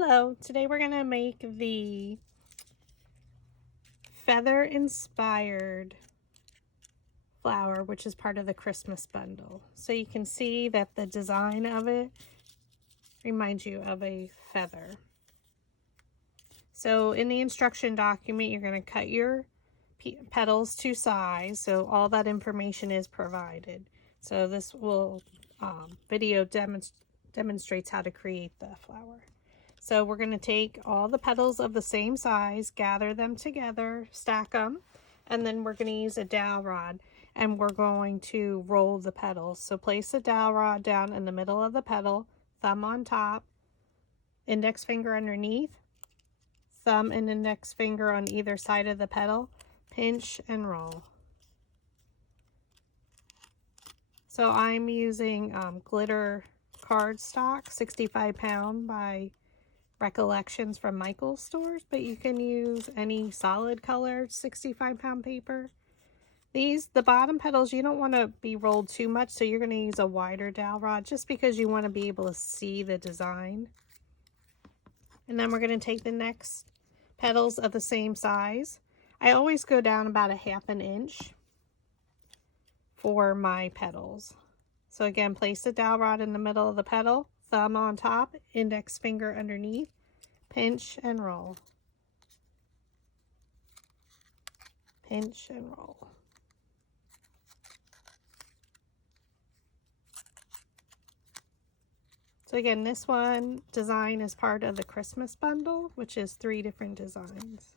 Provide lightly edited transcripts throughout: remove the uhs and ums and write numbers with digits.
Hello, today we're going to make the feather inspired flower, which is part of the Christmas bundle. So you can see that the design of it reminds you of a feather. So in the instruction document, you're going to cut your petals to size, so all that information is provided. So this will video demonstrates how to create the flower. So we're going to take all the petals of the same size, gather them together, stack them, and then we're going to use a dowel rod and we're going to roll the petals. So place the dowel rod down in the middle of the petal, thumb on top, index finger underneath, thumb and index finger on either side of the petal, pinch and roll. So I'm using glitter cardstock, 65 pound by Recollections from Michael's stores, but you can use any solid colored 65 pound paper. The bottom petals, you don't want to be rolled too much, so you're going to use a wider dowel rod just because you want to be able to see the design. And then we're going to take the next petals of the same size. I always go down about 1/2 inch for my petals. So again, place the dowel rod in the middle of the petal, thumb on top, index finger underneath, pinch and roll. Pinch and roll. So again, this one design is part of the Christmas bundle, which is 3 different designs.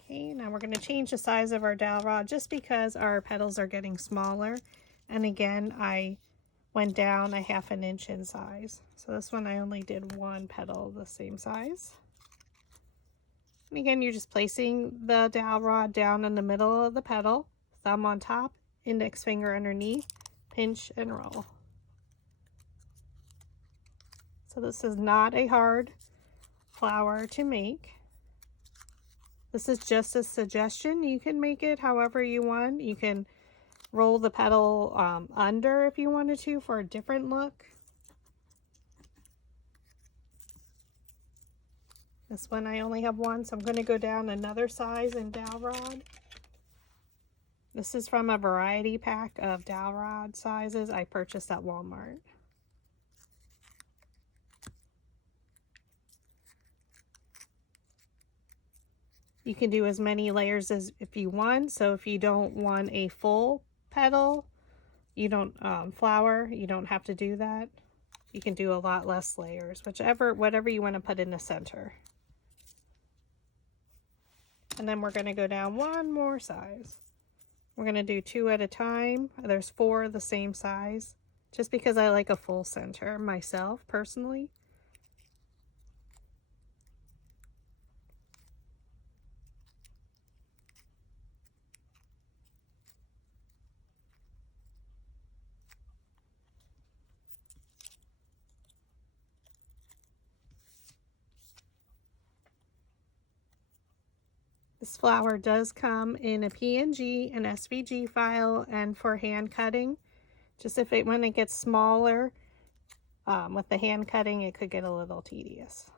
Okay, now we're going to change the size of our dowel rod just because our petals are getting smaller. And again, I went down 1/2 inch in size. So this one I only did 1 petal the same size. And again, you're just placing the dowel rod down in the middle of the petal, thumb on top, index finger underneath, pinch and roll. So this is not a hard flower to make. This is just a suggestion. You can make it however you want. You can roll the petal under if you wanted to for a different look. This one I only have 1, so I'm going to go down another size in dowel rod. This is from a variety pack of dowel rod sizes I purchased at Walmart. You can do as many layers as if you want. So if you don't want a full petal, you don't flower, you don't have to do that. You can do a lot less layers, whatever you want to put in the center. And then we're going to go down 1 more size. We're going to do 2 at a time. There's 4 the same size, just because I like a full center myself personally. This flower does come in a PNG, an SVG file, and for hand cutting. Just when it gets smaller, with the hand cutting, it could get a little tedious.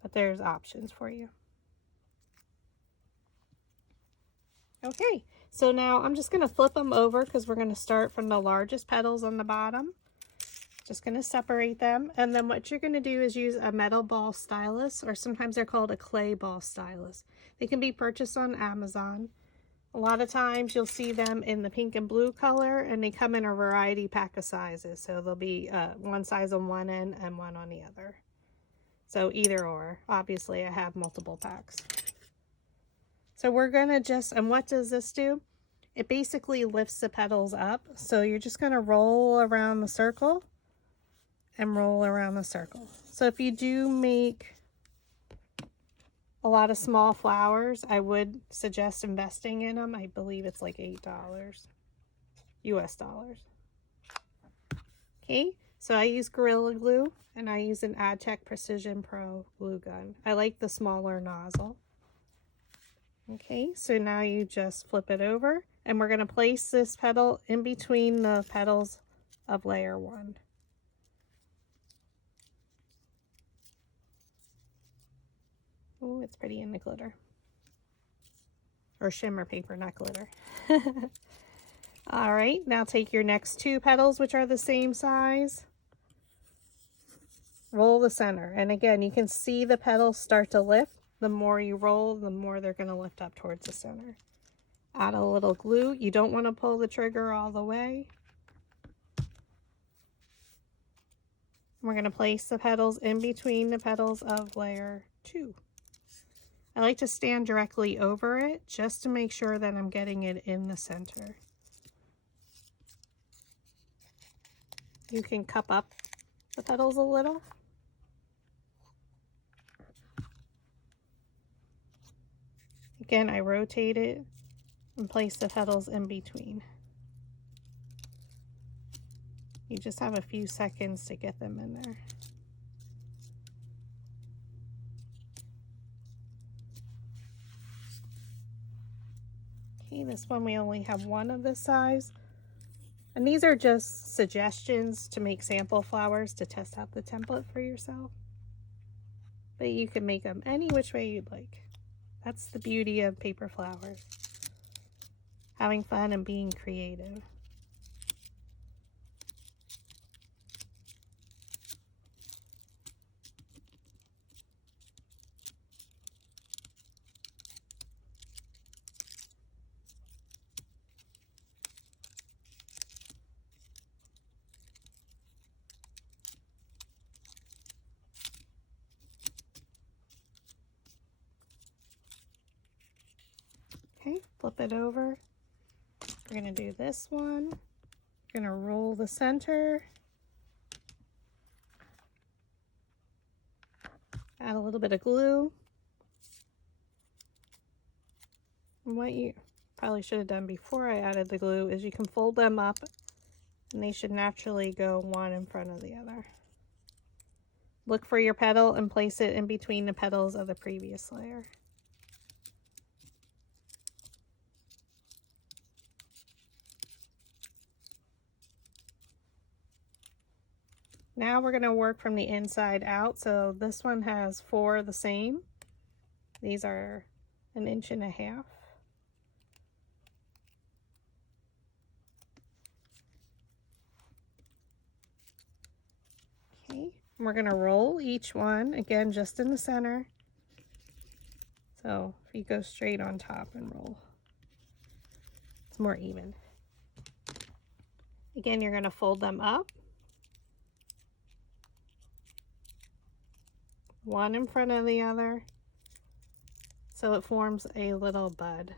But there's options for you. Okay, so now I'm just going to flip them over because we're going to start from the largest petals on the bottom. Just going to separate them, and then what you're going to do is use a metal ball stylus, or sometimes they're called a clay ball stylus. They can be purchased on Amazon. A lot of times you'll see them in the pink and blue color, and they come in a variety pack of sizes. So there'll be 1 size on one end and 1 on the other. So either or. Obviously I have multiple packs. So we're going to and what does this do? It basically lifts the petals up. So you're just going to roll around the circle and roll around the circle. So if you do make a lot of small flowers, I would suggest investing in them. I believe it's like $8 US dollars. Okay, so I use Gorilla Glue and I use an AdTech Precision Pro glue gun. I like the smaller nozzle. Okay, so now you just flip it over and we're going to place this petal in between the petals of layer 1. Oh, it's pretty in the glitter. Or shimmer paper, not glitter. All right, now take your next 2 petals, which are the same size. Roll the center. And again, you can see the petals start to lift. The more you roll, the more they're going to lift up towards the center. Add a little glue. You don't want to pull the trigger all the way. We're going to place the petals in between the petals of layer 2. I like to stand directly over it just to make sure that I'm getting it in the center. You can cup up the petals a little. Again, I rotate it and place the petals in between. You just have a few seconds to get them in there. Okay, this one we only have 1 of this size. And these are just suggestions to make sample flowers to test out the template for yourself. But you can make them any which way you'd like. That's the beauty of paper flowers. Having fun and being creative. Okay, flip it over. We're going to do this one. We're going to roll the center. Add a little bit of glue. And what you probably should have done before I added the glue is you can fold them up and they should naturally go one in front of the other. Look for your petal and place it in between the petals of the previous layer. Now we're going to work from the inside out. So this one has 4 the same. These are 1.5 inches. Okay, we're going to roll each one, again, just in the center. So if you go straight on top and roll, it's more even. Again, you're going to fold them up. One in front of the other, so it forms a little bud.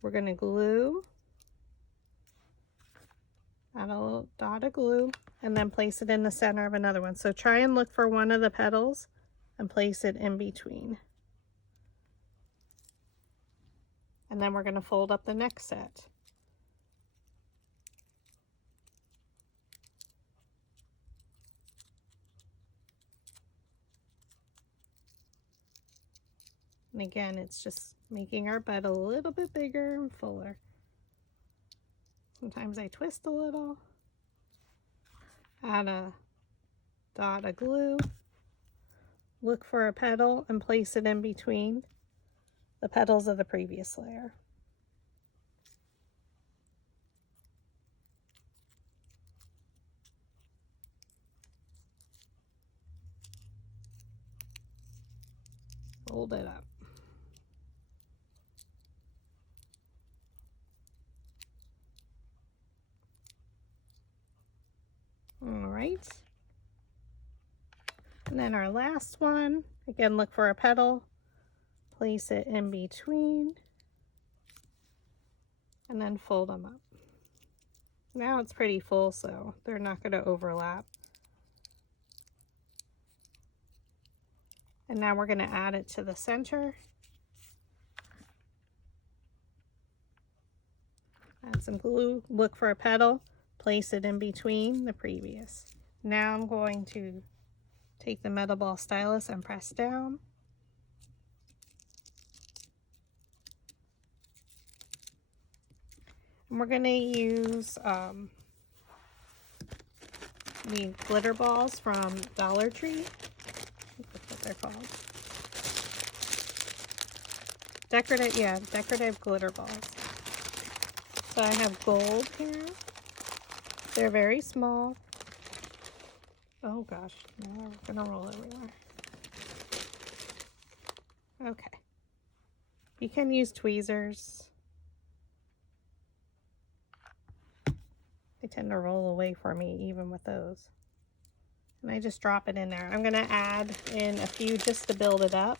We're going to glue, add a little dot of glue, and then place it in the center of another one. So try and look for one of the petals and place it in between. And then we're going to fold up the next set. And again, it's just making our bud a little bit bigger and fuller. Sometimes I twist a little, add a dot of glue, look for a petal and place it in between the petals of the previous layer. Fold it up. All right. And then our last one, again, look for a petal, place it in between, and then fold them up. Now it's pretty full, so they're not going to overlap. And now we're going to add it to the center. Add some glue, look for a petal, place it in between the previous. Now I'm going to take the metal ball stylus and press down. And we're going to use need glitter balls from Dollar Tree. That's what they're called. Decorative glitter balls. So I have gold here. They're very small. Oh gosh, now we're gonna roll everywhere. Okay. You can use tweezers. They tend to roll away for me even with those. And I just drop it in there. I'm gonna add in a few just to build it up.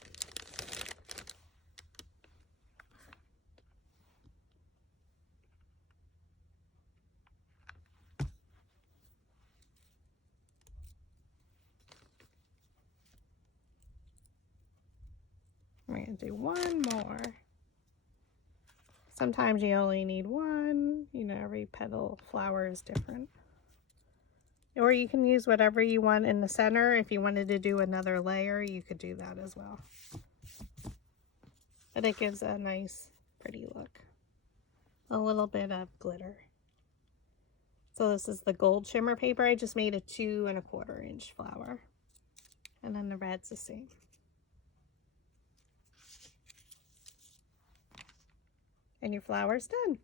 I'm going to do one more. Sometimes you only need one. You know, every petal flower is different. Or you can use whatever you want in the center. If you wanted to do another layer, you could do that as well. But it gives a nice, pretty look. A little bit of glitter. So this is the gold shimmer paper. I just made a 2 1/4 inch flower. And then the red's the same. And your flower's done.